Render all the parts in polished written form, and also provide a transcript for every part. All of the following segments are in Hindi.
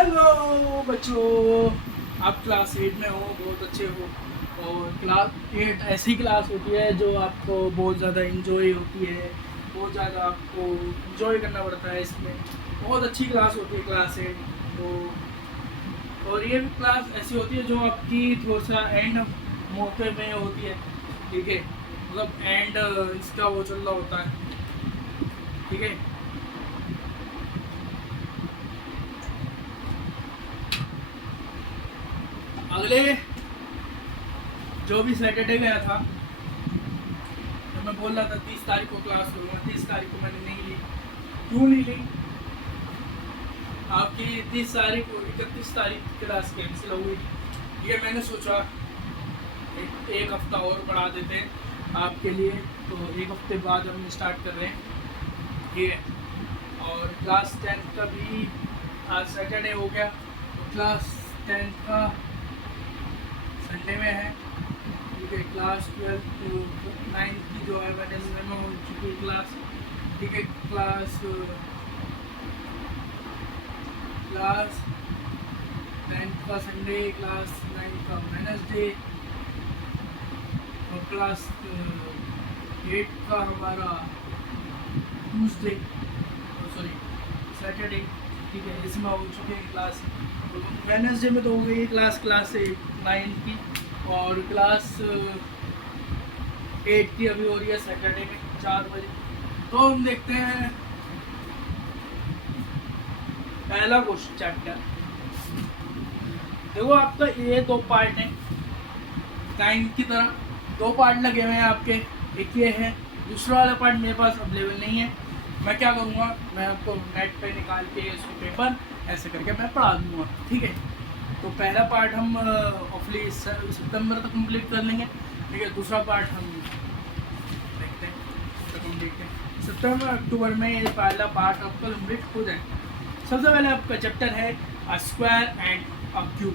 हेलो बच्चों, आप क्लास 8 में हो, बहुत अच्छे हो। और क्लास 8 ऐसी क्लास होती है जो आपको बहुत ज़्यादा इंजॉय होती है, बहुत ज़्यादा आपको इंजॉय करना पड़ता है। इसमें बहुत अच्छी क्लास होती है क्लास 8 तो। और ये भी क्लास ऐसी होती है जो आपकी थोड़ा सा एंड मौके में होती है, ठीक है। मतलब एंड इसका वो चल रहा होता है, ठीक है। अगले जो भी सैटरडे गया था, तो मैं बोल रहा था 30 तारीख को क्लास करूँगा, 30 तारीख को मैंने नहीं ली। क्यों नहीं ली? आपकी 30 तारीख को 31 तारीख की क्लास कैंसिल हो गई। ये मैंने सोचा एक हफ्ता और बढ़ा देते हैं आपके लिए, तो एक हफ्ते बाद हम स्टार्ट कर रहे हैं, ठीक है। और क्लास 10 का भी आज सैटरडे हो गया, तो क्लास 10 का संडे में है, ठीक है। क्लास 12 to 9 की जो है वेडनेसडे में हो चुकी है क्लास, ठीक है। क्लास 10 का संडे, क्लास 9 का वेडनेसडे, और क्लास 8 का हमारा ट्यूसडे, सॉरी सैटरडे, ठीक है। इसमें हो चुके हैं क्लास। वेडनेसडे में तो हो गई क्लास 9 की, और क्लास 8 की अभी हो रही है सैटरडे में 4 बजे। तो हम देखते हैं पहला क्वेश्चन चैप्टर। देखो आपका ये 2 पार्ट है, 9 की तरह 2 पार्ट लगे हुए हैं आपके। एक ये है, दूसरा वाला पार्ट मेरे पास अवेलेबल नहीं है। मैं क्या करूँगा, मैं आपको नेट पे निकाल के इसको पेपर ऐसे करके मैं पढ़ा दूँगा, ठीक है। तो पहला पार्ट हम ऑफली सितंबर तक कंप्लीट कर लेंगे, ठीक है। दूसरा पार्ट हम देखते हैं तब हम देखते हैं सितंबर अक्टूबर में ये पहला पार्ट आपका कंप्लीट हो जाए। सबसे पहले आपका चैप्टर है a square and a cube.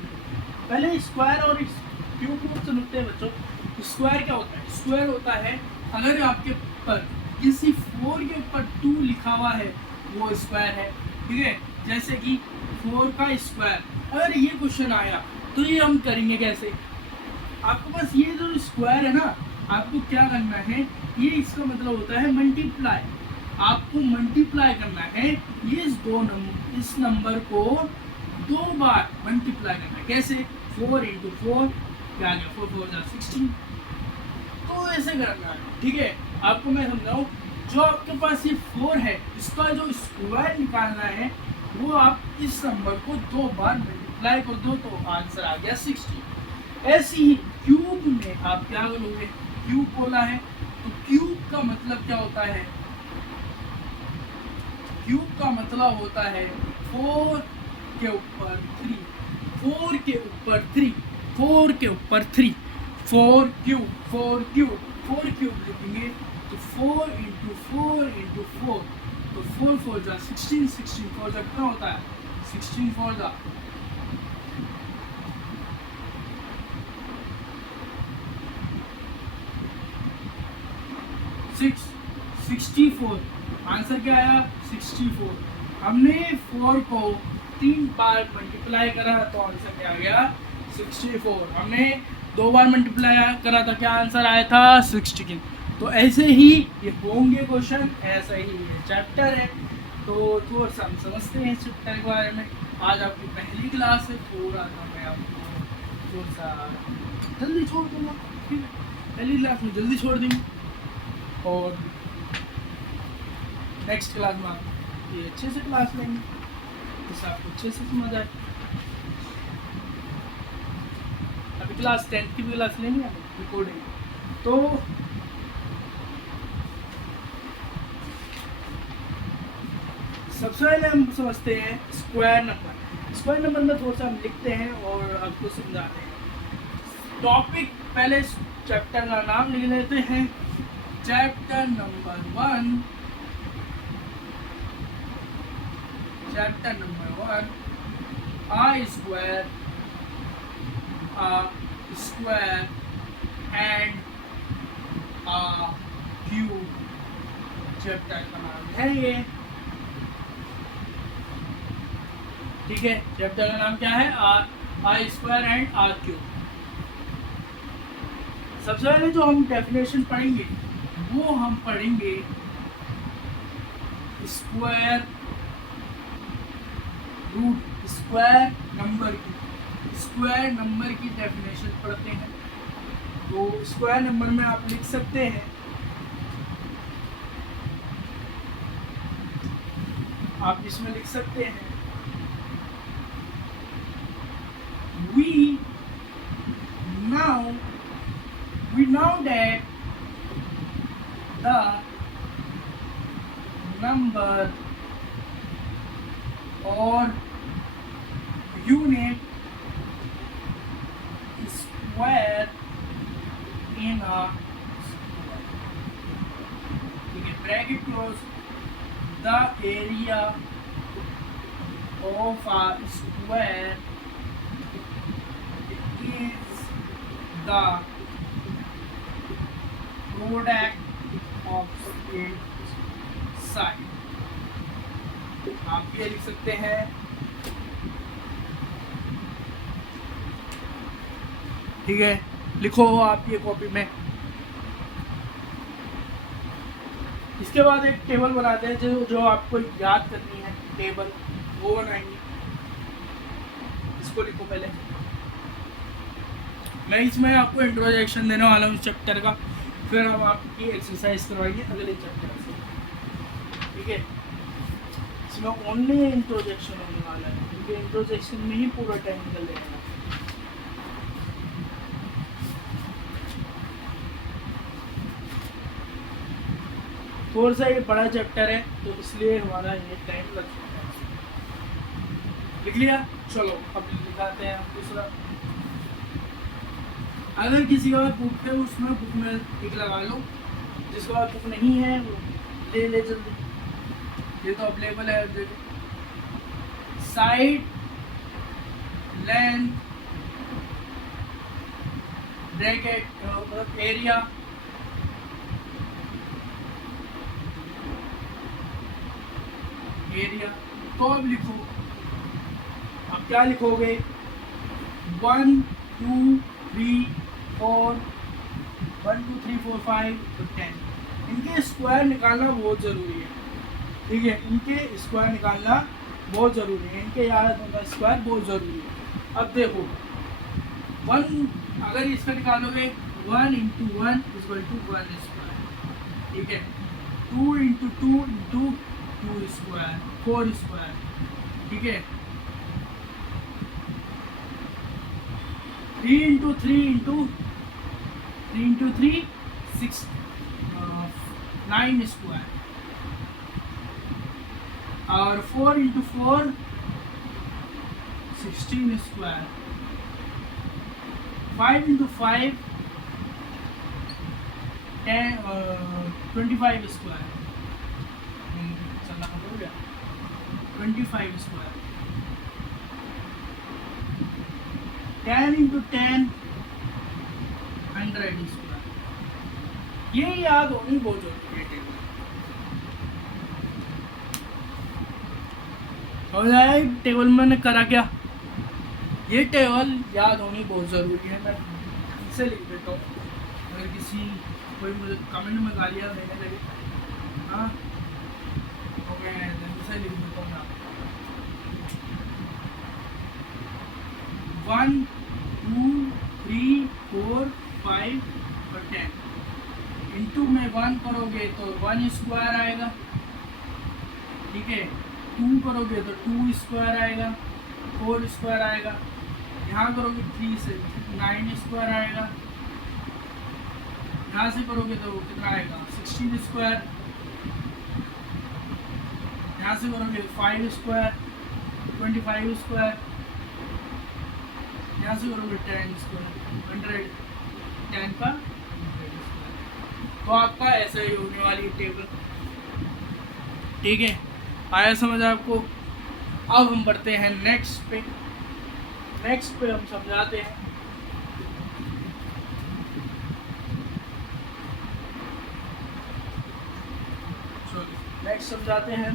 पहले स्क्वायर और क्यूब को समझते हैं बच्चों। स्क्वायर क्या होता है? स्क्वायर होता है अगर आपके ऊपर किसी 4 के ऊपर 2 लिखा हुआ है, वो स्क्वायर है, ठीक है। जैसे कि 4 का स्क्वायर, अगर ये क्वेश्चन आया तो ये हम करेंगे कैसे? आपके पास ये जो स्क्वायर है ना, आपको क्या करना है, ये इसका मतलब होता है मल्टीप्लाई। आपको मल्टीप्लाई करना है, ये इस नंबर को 2 बार मल्टीप्लाई करना है। कैसे? 4 इंटू 4 क्या आ गया, 4 4 जा 16। तो ऐसे करना है, ठीक है। आपको मैं समझाऊँ, जो आपके पास ये 4 है, इसका जो स्क्वायर निकालना है, वो आप इस नंबर को 2 बार मल्टीप्लाई कर दो तो आंसर आ गया 60। ऐसे ही क्यूब में आप क्या करोगे, क्यूब बोला है तो क्यूब का मतलब क्या होता है? क्यूब का मतलब होता है 4 के ऊपर 3, 4 के ऊपर 3, 4 के ऊपर 3, 4 क्यूब, 4 क्यूब, 4 क्यूब लिखेंगे तो 4 इंटू 4 इंटू 4, तो 4 4 जा 16, 16 4 जा कितना होता है? 16 4 जा 64। आंसर क्या आया? 64। हमने 4 को 3 बार मल्टीप्लाई करा तो आंसर क्या आ गया? 64। हमने 2 बार मल्टीप्लाई करा था, क्या आंसर आया था? 16। तो ऐसे ही ये होंगे क्वेश्चन, ऐसा ही ये चैप्टर है। तो थोड़ा सा हम समझते हैं इस चैप्टर के बारे में। आज आपकी पहली क्लास है, थोड़ा सा मैं आपको थोड़ा सा जल्दी छोड़ दूँगा, ठीक है। पहली क्लास में जल्दी छोड़ देंगे, और नेक्स्ट क्लास में आप ये अच्छे से क्लास लेंगे, जिससे आपको अच्छे से समझ आए। अभी क्लास 10 की भी क्लास लेंगे रिकॉर्डिंग। तो सबसे पहले हम समझते हैं स्क्वायर नंबर। स्क्वायर नंबर में थोड़ा सा हम लिखते हैं और आपको समझाते हैं। टॉपिक पहले चैप्टर का नाम लिख लेते हैं। Chapter number 1, chapter number 1, I square, a square and a cube। Chapter का नाम है ये। ठीक है, चैप्टर का नाम क्या है? R square and R cube. सबसे पहले जो हम डेफिनेशन पढ़ेंगे वो हम पढ़ेंगे स्क्वायर रूट, स्क्वायर नंबर की डेफिनेशन पढ़ते हैं। तो स्क्वायर नंबर में आप लिख सकते हैं, आप इसमें लिख सकते हैं we know that the number or unit square in a bracket close, the area of a square is the product of its side। आप ये लिख सकते हैं ठीक है, लिखो आप ये कॉपी में। इसके बाद एक टेबल बनाते हैं जो आपको याद करनी है, टेबल वो बनाएंगे। इसको लिखो पहले, मैं इसमें आपको इंट्रोडक्शन देने वाला हूँ चैप्टर का, फिर हम आपकी एक्सरसाइज करवाएंगे अगले चैप्टर से, ठीक है। इसमें ओनली इंट्रोडक्शन होने वाला है, क्योंकि इंट्रोडक्शन में ही पूरा टाइम निकल जाएगा। थोड़ा सा ये बड़ा चैप्टर है तो इसलिए हमारा ये टाइम लग सकता है। लिख लिया? चलो अब दिखाते हैं दूसरा। अगर किसी का बुक है उसमें बुक में टिक लगा लो, जिसके पास बुक नहीं है वो ले जल्दी, ये तो अवेलेबल है। साइड, लेंथ, ब्रैकेट, एरिया, तो अब लिखो, अब क्या लिखोगे? 1 2 3 4 1 2 3 4 5 10। इनके स्क्वायर निकालना बहुत ज़रूरी है, ठीक है। इनके स्क्वायर निकालना बहुत ज़रूरी है, इनके याद होना स्क्वायर बहुत ज़रूरी है। अब देखो 1 अगर इसका निकालोगे 1 × 1 = 1 स्क्वायर, ठीक है। 2 × 2 × 2 स्क्वायर 4 स्क्वायर, ठीक है। 3 × 3 × 3 6 9 स्क्वायर, और 4 × 4 16 स्क्वायर, 5 × 5 25 स्क्वायर, 25 स्क्वायर, 10 × 10 100 स्क्वायर। ये याद होनी बहुत जरूरी है टेबल। और टेबल मैंने करा क्या, ये टेबल याद होनी बहुत ज़रूरी है। मैं इसे लिख देता हूँ, अगर कोई मुझे कमेंट में गालियाँ देने लगे, हाँ तो मैं इसे लिख देता हूँ। 1 2 3 4 5 और 10 इंटू में 1 करोगे तो 1 स्क्वायर आएगा, ठीक है। 2 करोगे तो 2 स्क्वायर आएगा, 4 स्क्वायर आएगा। यहाँ करोगे 3 से 9 स्क्वायर आएगा। यहाँ से करोगे तो कितना आएगा 16 स्क्वायर। यहाँ से करोगे 5 स्क्वायर 25 स्क्वायर। यहाँ से करोगे 10 स्क्वायर 110 का 100 स्क्वायर। तो आपका ऐसा ही होने वाली टेबल, ठीक है। आया समझ आपको? अब हम बढ़ते हैं नेक्स्ट पे हम समझाते हैं। नेक्स्ट समझाते हैं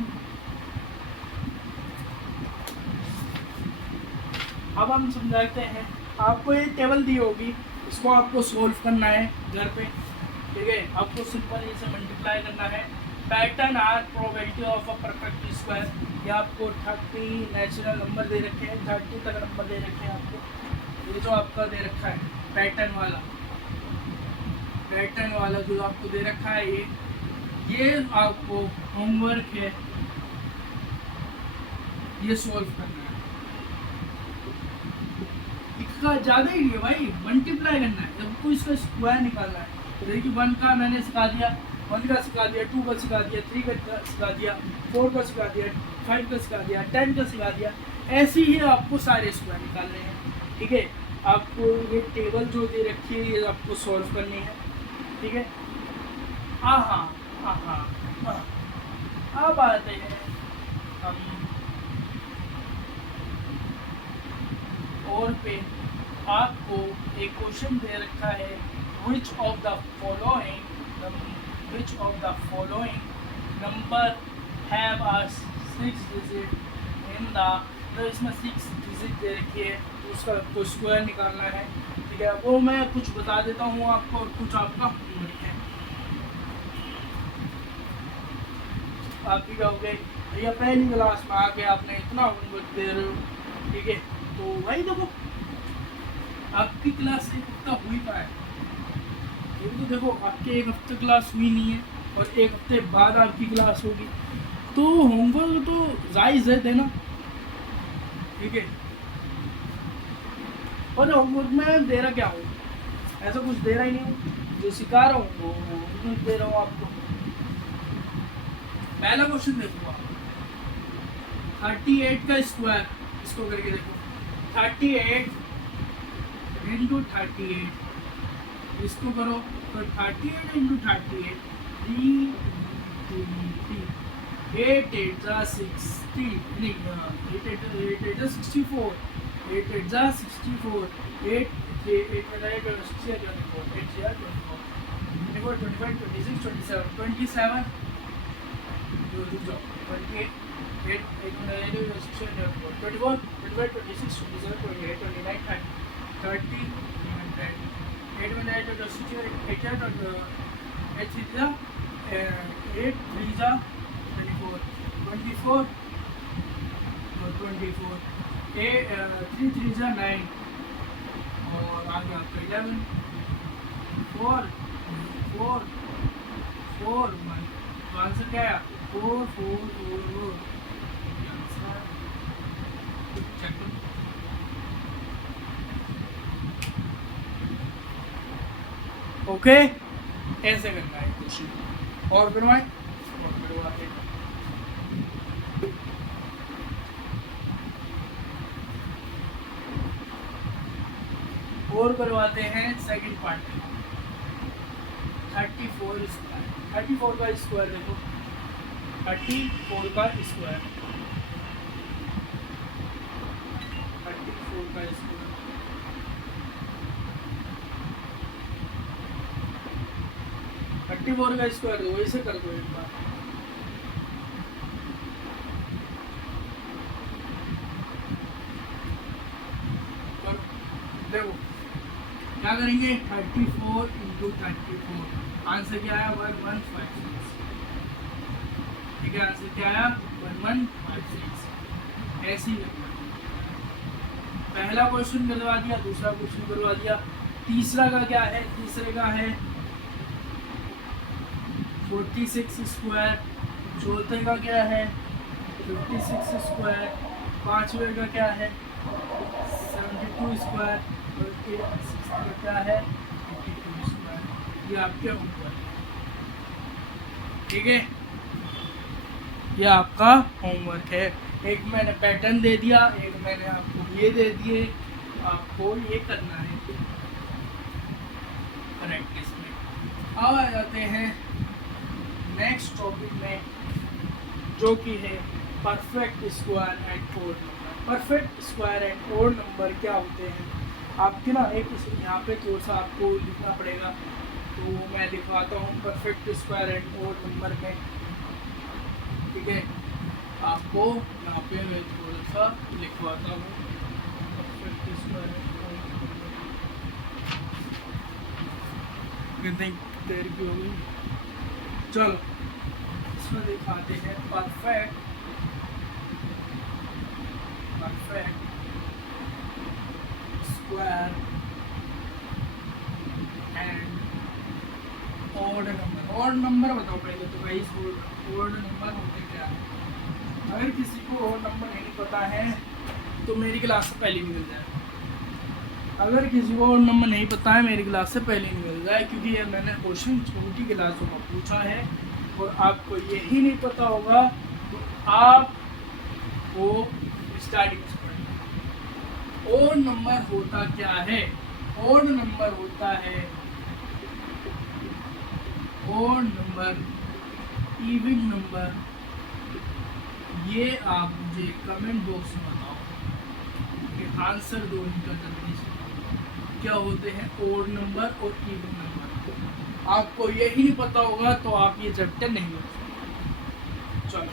अब हम समझाते हैं। आपको ये टेबल दी होगी, इसको आपको सोल्व करना है घर पे, ठीक है। आपको सिंपल इसे मल्टीप्लाई करना है। Pattern or probability of a perfect square, ये आपको 30 नेचुरल नंबर दे रखे हैं, 30 तक नंबर दे रखे हैं आपको। ये जो आपका दे रखा है पैटर्न वाला जो आपको दे रखा है, ये आपको होमवर्क है, ये सोल्व करना है। इसका ज़्यादा ही है भाई, मल्टीप्लाई करना है, आपको इसका स्क्वायर निकालना है। तो देखिए 1 का मैंने सिखा दिया, 1 का सिखा दिया, 2 का सिखा दिया, 3 का सिखा दिया, 4 का सिखा दिया, 5 का सिखा दिया, 10 का सिखा दिया। ऐसे ही आपको सारे स्क्वायर निकालने हैं, ठीक है। आपको ये टेबल जो दे रखी है, ये आपको सॉल्व करनी है, ठीक है। हाँ, अब आते हैं हम और पे। आपको एक क्वेश्चन दे रखा है, which of the following number have a 6 digit in the, तो इसमें 6 डिजिट दे रखी है, तो उसका आपको स्क्वायर निकालना है, ठीक है। वो मैं कुछ बता देता हूँ आपको और कुछ आपका होमवर्क है। आप भी कहोगे भैया पहली क्लास में आके आपने इतना होमवर्क दे रहे हो, ठीक है। तो वही देखो, आपकी क्लास एक हफ्ता हुई का है, ये तो देखो आपके एक हफ्ते क्लास हुई नहीं है और एक हफ्ते बाद आपकी क्लास होगी, तो होमवर्क तो जायज़ है देना, ठीक है। और होमवर्क में दे रहा क्या हूँ, ऐसा कुछ दे रहा ही नहीं हूँ, जो सिखा रहा हूँ वो दे रहा हूँ आपको। पहला क्वेश्चन देखो आप, 38 का स्क्वायर, इसको करके देखो, 38 इंटू 38, इसको करो तो 38 इंटू 38, 8 8 जा 60, नहीं 8 8 जा 64, 8 8 जा 64, 8 8 में जाएगा 60 24, 8 जा 24, 25 26 27 27, जो रुक जाओ 28 8 8 में जाएगा 60 24 25 26 27 28 29 30 30 8 में जाएगा 68 8 8 3 जा 8 3 जा 24 24 3 3 जा 9 और आगे आपका 11 4 4 4 1, तो आंसर क्या है 4 4 4 4, चेक करो। ओके, ऐसे करना है क्वेश्चन। और करवाएं, और करवाते हैं। और करवाते हैं सेकंड पार्ट में। 34 स्क्वायर, 34 का स्क्वायर देखो, 34 का स्क्वायर, 34 का स्क्वायर, 34 का स्क्वायर दो, ऐसे कर दो एक बार। देखो क्या करेंगे, 34 इंटू 34, आंसर क्या आया 1156, ठीक है। आंसर क्या आया 1156, ऐसे ही करना। पहला क्वेश्चन करवा दिया, दूसरा क्वेश्चन करवा दिया, तीसरा का क्या है, तीसरे का है 46 स्क्वायर, चौथे का क्या है 56 स्क्वायर, पांचवे का क्या है 72 स्क्वायर, और सिक्स्थ का क्या है 52 स्क्वायर। ये आपके होमवर्क है, ठीक है। ये आपका होमवर्क है। एक मैंने पैटर्न दे दिया, एक मैंने आपको ये दे दिए, आपको ये करना है प्रैक्टिस में। अब आ जाते हैं नेक्स्ट टॉपिक में, जो कि है perfect square and odd number. Perfect square and odd number क्या होते हैं, आपके ना एक यहाँ पे थोड़ा सा आपको लिखना पड़ेगा, तो मैं लिखवाता हूँ perfect square and odd number में, ठीक है। आपको यहाँ पे मैं थोड़ा सा लिखवाता हूँ परफेक्ट कितनी देर की हो गई। चलो इसमें दिखाते हैं perfect square and odd number. Odd number बताओ पहले तो भाई, ऑड नंबर होते क्या है। अगर किसी को ऑड नंबर नहीं पता है तो मेरी क्लास से पहले निकल जाए। अगर किसी को ऑड नंबर नहीं पता है मेरी क्लास से पहले निकल जाए, क्योंकि ये मैंने क्वेश्चन छोटी क्लासों का पूछा है और आपको यही नहीं पता होगा तो आप वो स्टार्टिंग से पढ़ें। ऑड नंबर होता क्या है? ऑड नंबर होता है ऑड नंबर, इवन नंबर। ये आप मुझे कमेंट बॉक्स में बताओ कि आंसर दो इनका जल्दी से। क्या होते हैं ऑड नंबर और इवन नंबर? आपको यही नहीं पता होगा तो आप ये चैप्टर नहीं कर सकते। चलो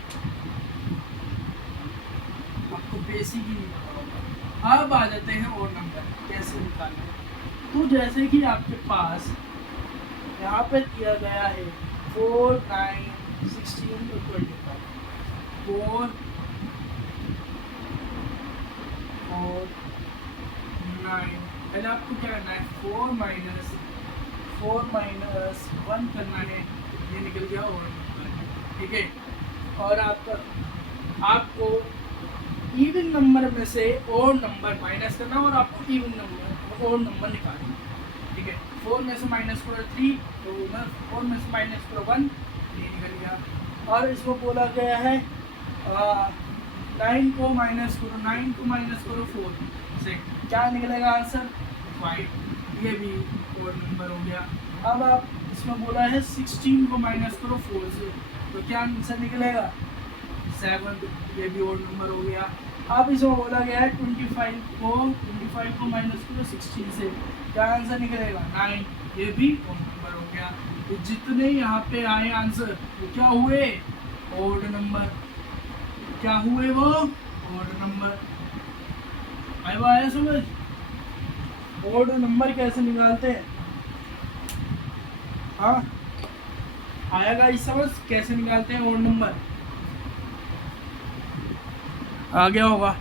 आपको बेसिक ही नहीं पता होगा। अब आ जाते हैं ऑड नंबर कैसे निकालना। तो जैसे कि आपके पास यहाँ पे दिया गया है 4, 9, 16 और 25। 4 और 9, पहले आपको क्या करना है? 4 माइनस 1 करना है, ये निकल गया और नंबर, ठीक है। और आपको इवन नंबर में से और नंबर माइनस करना और आपको इवन नंबर और नंबर निकालना, ठीक है। 4 में से माइनस करो 3 तो 4 में से माइनस करो 1, ये निकल गया। और इसको बोला गया है 9 को माइनस करो 4 से क्या निकलेगा आंसर? 5। ये भी ऑड नंबर हो गया। अब आप इसमें बोला है 16 को माइनस करो 4 से तो क्या आंसर निकलेगा? 7। ये भी ऑड नंबर हो गया। अब इसमें बोला गया है 25 को माइनस करो 16 से, क्या आंसर निकलेगा? 9। ये भी ऑड नंबर हो गया। तो जितने यहाँ पे आए आंसर वो क्या हुए? Odd number. क्या हुए वो? Odd number. आया समझ? ऑड नंबर कैसे निकालते हैं? हाँ आएगा इस समझ कैसे निकालते हैं ऑड नंबर? आ गया होगा।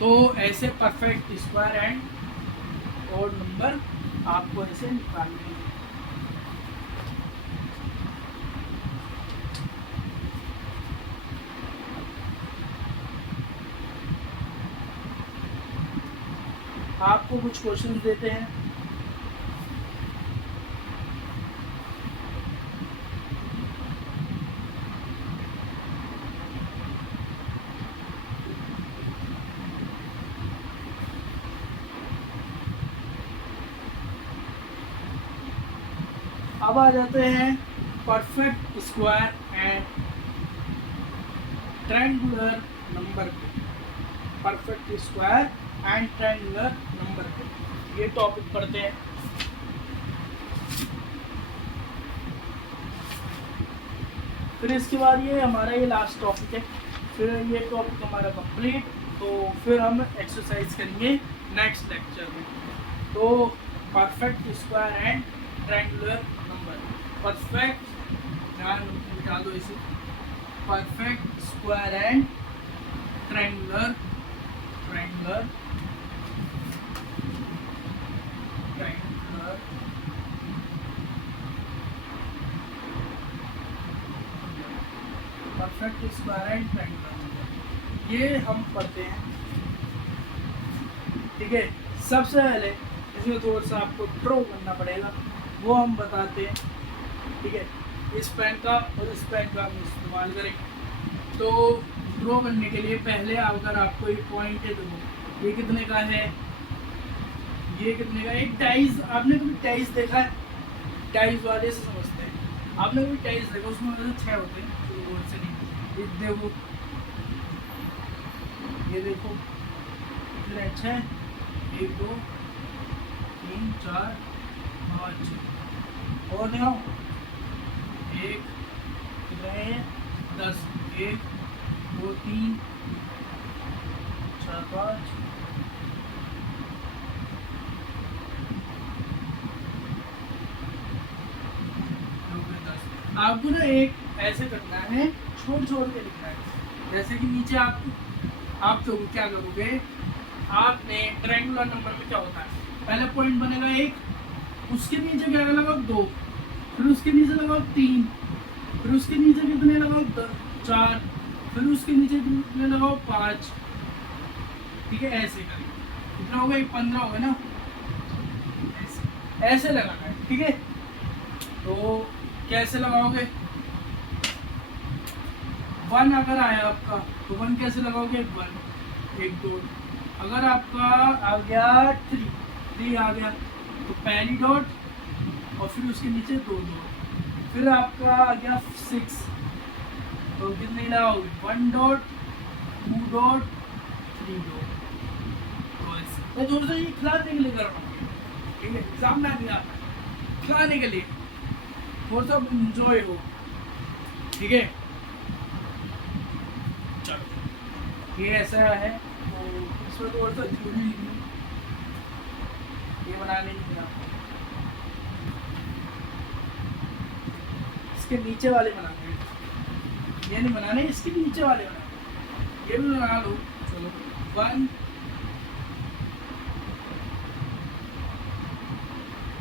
तो ऐसे perfect square and odd number आपको ऐसे निकालने हैं। आपको कुछ क्वेश्चन देते हैं, अब आ जाते हैं perfect square and triangular number पे। Perfect square and triangular number पे ये टॉपिक पढ़ते हैं। फिर इसके बाद ये हमारा ये लास्ट टॉपिक है। फिर ये टॉपिक हमारा कंप्लीट, तो फिर हम एक्सरसाइज करेंगे नेक्स्ट लेक्चर में। तो perfect square and triangular number. Perfect मिटा दो इसे। Perfect square and triangular perfect square and triangular ये हम पढ़ते हैं, ठीक है। सबसे पहले इसमें थोड़ा सा आपको ड्रॉ करना पड़ेगा, वो हम बताते हैं, ठीक है। इस पेन का और इस पेन का हम इस्तेमाल करेंगे। तो ड्रॉ करने के लिए पहले अगर आपको एक पॉइंट है तो ये कितने का है, ये कितने का? एक टाइज। आपने कभी टाइज देखा है? टाइज वाले से समझते हैं। आपने कभी टाइज देखा? उसमें वैसे 6 होते हैं, तो और से नहीं। देखो ये देखो कितने 6, 1 2 3 4 5 6 और दिखाओ 1 कितने 10 1 2 3 4 5 6 आपको ना एक ऐसे करना है, छोड़ छोड़ के लिखना है। जैसे कि नीचे आप तो क्या करोगे, आपने ट्रायंगुलर नंबर में क्या होता है, पहले पॉइंट बनेगा एक, उसके नीचे क्या लगाओ 2, फिर उसके नीचे लगाओ 3, फिर उसके नीचे कितने लगाओ 4, फिर उसके नीचे कितने लगाओ 5। ठीक है, ऐसे करेंगे। कितना होगा, 15 होगा ना, ऐसे लगाना है। ठीक है, तो कैसे लगाओगे, 1 अगर आया आपका तो 1 कैसे लगाओगे, 1 1 2। अगर आपका आ गया 3 आ गया तो पहली डॉट और फिर उसके नीचे 2 डॉट। फिर आपका आ गया 6 तो कितने लगाओगे, 1 डॉट 2 डॉट 3 डॉट। तो दोस्तों ये खिलाने के लिए कर रहा हूँ, ठीक है, एग्जाम में नहीं आता, खिलाने के लिए थोड़ा सा इंजॉय हो। ठीक है, चलो ये ऐसा है, तो इसमें थोड़ा सा जरूरी ये बनाने नहीं देना, इसके नीचे वाले बनाने हैं, ये नहीं बनाने, इसके नीचे वाले बनाने, ये भी बना लो। चलो 1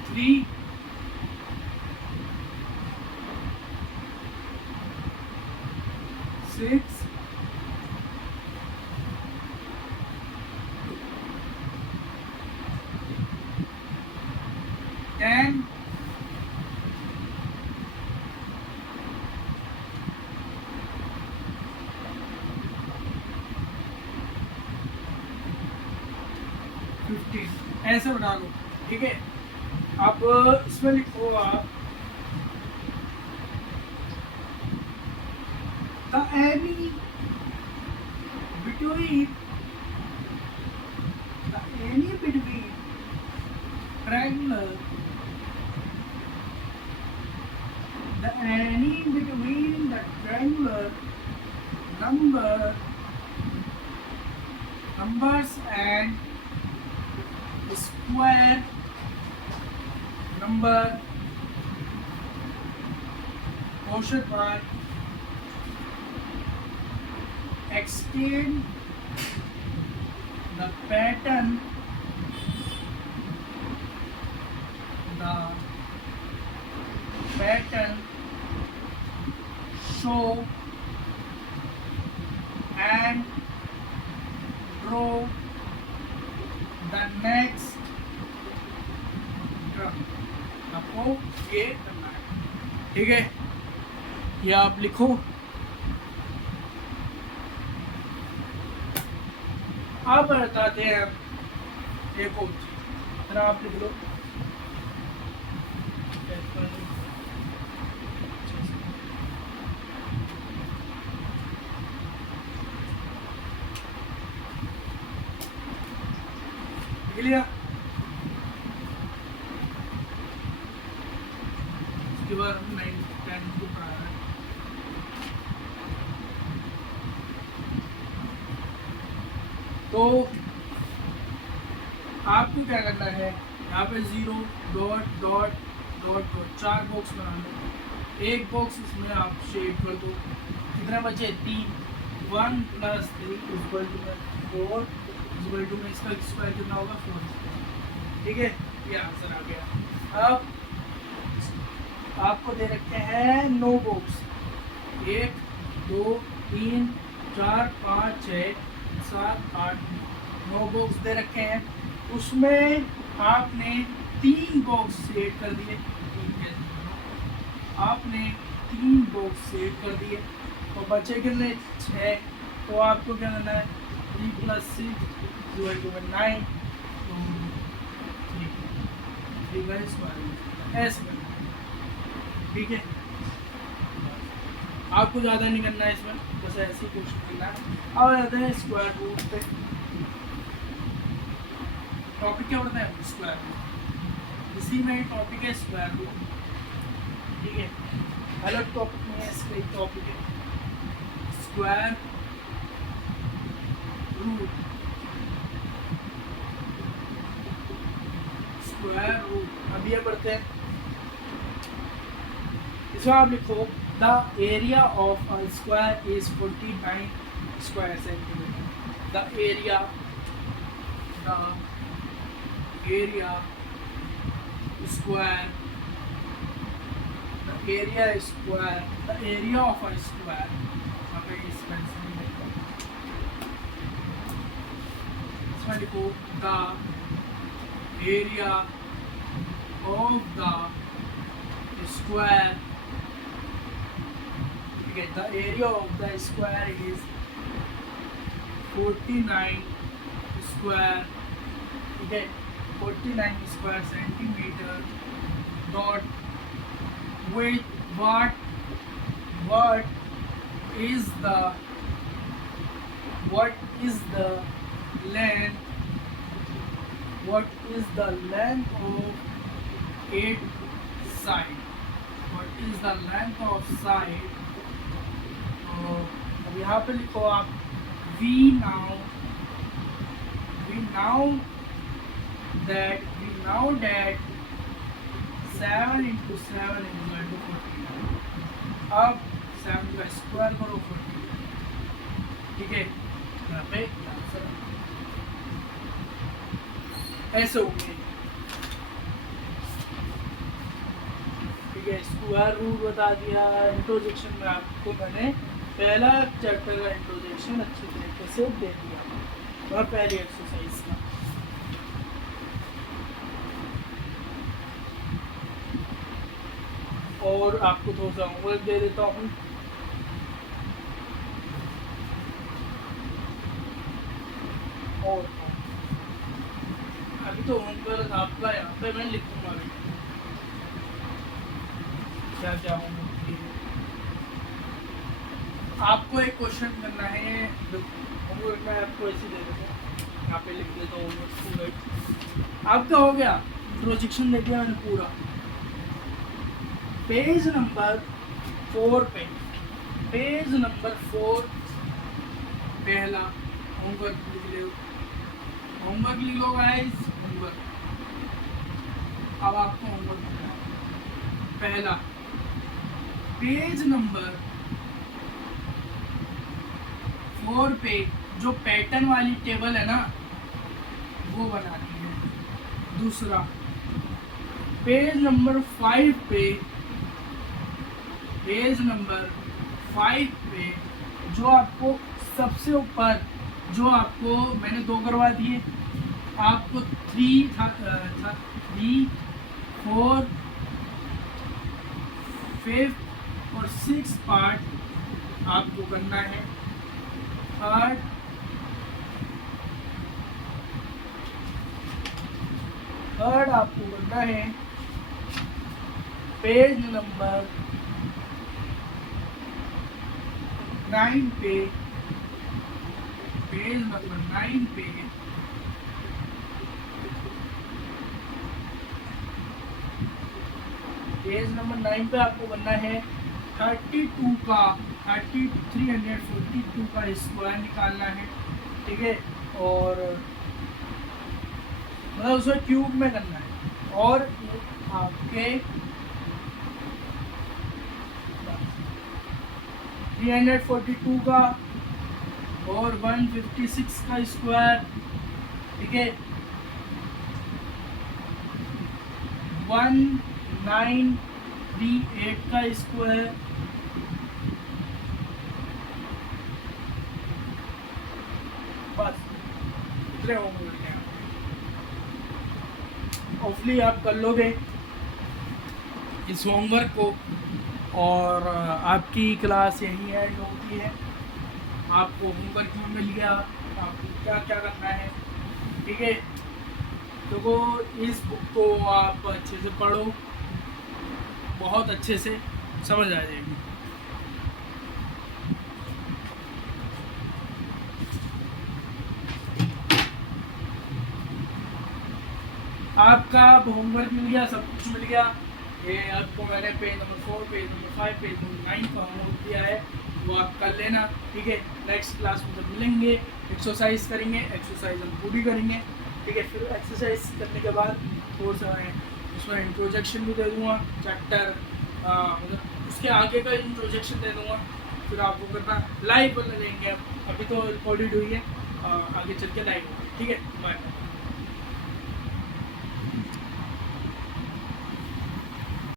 3 6 10 15 ऐसे बना लो। ठीक है, अब इसमें लिखो आप the any between triangular, the any between the triangular numbers and square number quotient mark extend the pattern show and draw the next drum। आपको ये करना है। ठीक है, ये आप लिखो। अब बताते हैं एक और चीज, जरा आप लिख लो। लिख लिया, उसके बाद 9 10 को पढ़ा है। तो आपको क्या करना है, यहाँ पे 0 dot dot dot dot 4 box बना लो। एक बॉक्स इसमें आप शेड कर दो, कितना बचे 3, 1 + 3 = 4 = में इसका स्क्वायर कितना होगा 4। ठीक है, ये आंसर आ गया। अब आपको दे रखे हैं 9 बॉक्स, 1 2 3 4 5 6 7 8 9 बॉक्स दे रखे हैं। उसमें आपने 3 बॉक्स सेट कर दिए, आपने 3 बॉक्स सेट कर दिए, तो बचे कितने 6। तो आपको क्या करना है, 3 + 6 = 9, तो 3 का स्क्वायर ऐसे करना है। ठीक है, आपको ज़्यादा नहीं करना है इसमें, बस ऐसे ही कोशिश करना है। अब आते हैं स्क्वायर रूट पे। टॉपिक क्या होता है, स्क्वायर रूट, इसी में टॉपिक है स्क्वायर रूट। ठीक है, अलग टॉपिक में है, इसका एक टॉपिक है स्क्वायर रूट। स्क्वायर रूट अभी ये पढ़ते हैं, इसमें आप लिखो the area of a square is 49 square centimetre. The area square the area of a square इसमें लिखो the area of the square, ठीक है, the area of the square is 49 square, ठीक है, 49 square centimeter dot with what is the length of eight side, अब यहाँ पे लिखो आप we now that 7 into 7 is equal to 49। अब 7 का स्क्वायर करो 49, ठीक है, यहाँ पे आंसर ऐसे हो गए, ठीक है। स्क्वायर रूट बता दिया। इंट्रोडक्शन में आपको मैंने पहला चैप्टर का इंट्रोडक्शन अच्छी तरीके से दे दिया और पहली एक्सरसाइज का। और आपको थोड़ा सा होमवर्क दे देता हूँ। और अभी तो होमवर्क आपका यहाँ पे मैं लिखूंगा अभी क्या क्या होमवर्क है। आपको एक क्वेश्चन करना है, होमवर्क मैं आपको ऐसे दे देता हूँ, यहाँ पे लिख देता हूँ होमवर्क। आपका हो गया, प्रोजेक्शन दे दिया मैंने पूरा। पेज नंबर 4 पे, पेज नंबर 4 पहला होमवर्क लिख लो गाइस, होमवर्क। अब आपको होमवर्क करना है। पहला पेज नंबर 4 पे जो पैटर्न वाली टेबल है ना वो बनानी है। दूसरा पेज नंबर 5 पे, पेज नंबर 5 पे जो आपको सबसे ऊपर जो आपको मैंने 2 करवा दिए, आपको 3, 4, 5 और 6 पार्ट आपको करना है। थर्ड आपको करना है पेज नंबर 9 पे, पेज नंबर 9 पे आपको बनना है 342 का स्क्वायर निकालना है, ठीक है, और मतलब उसमें क्यूब में करना है। और आपके 342 का और 156 का स्क्वायर, ठीक है, 1938 का स्क्वायर, बस इतने होंगे। होपफुली आप कर लोगे इस होमवर्क को और आपकी क्लास यहीं एंड होती है। आपको होमवर्क में मिल गया आपको क्या क्या करना है, ठीक है। तो वो इस बुक को आप अच्छे से पढ़ो, बहुत अच्छे से समझ आ जाएगी। आपका होमवर्क मिल गया, सब कुछ मिल गया। ये आपको मैंने page number 4, page number 5, page number 9 का होमवर्क दिया है, वो आप कर लेना, ठीक है। नेक्स्ट क्लास में जब मिलेंगे एक्सरसाइज करेंगे, एक्सरसाइज हम पूरी करेंगे, ठीक है। फिर एक्सरसाइज करने के बाद थोड़ा सा उसमें इंट्रोडक्शन भी दे दूँगा चैप्टर मतलब उसके आगे का इंट्रोजेक्शन दे दूँगा, फिर आपको करना लाइव लेंगे। अब अभी तो रिकॉर्डेड हुई है, आगे चल के लाइव होगी। ठीक है, बाय।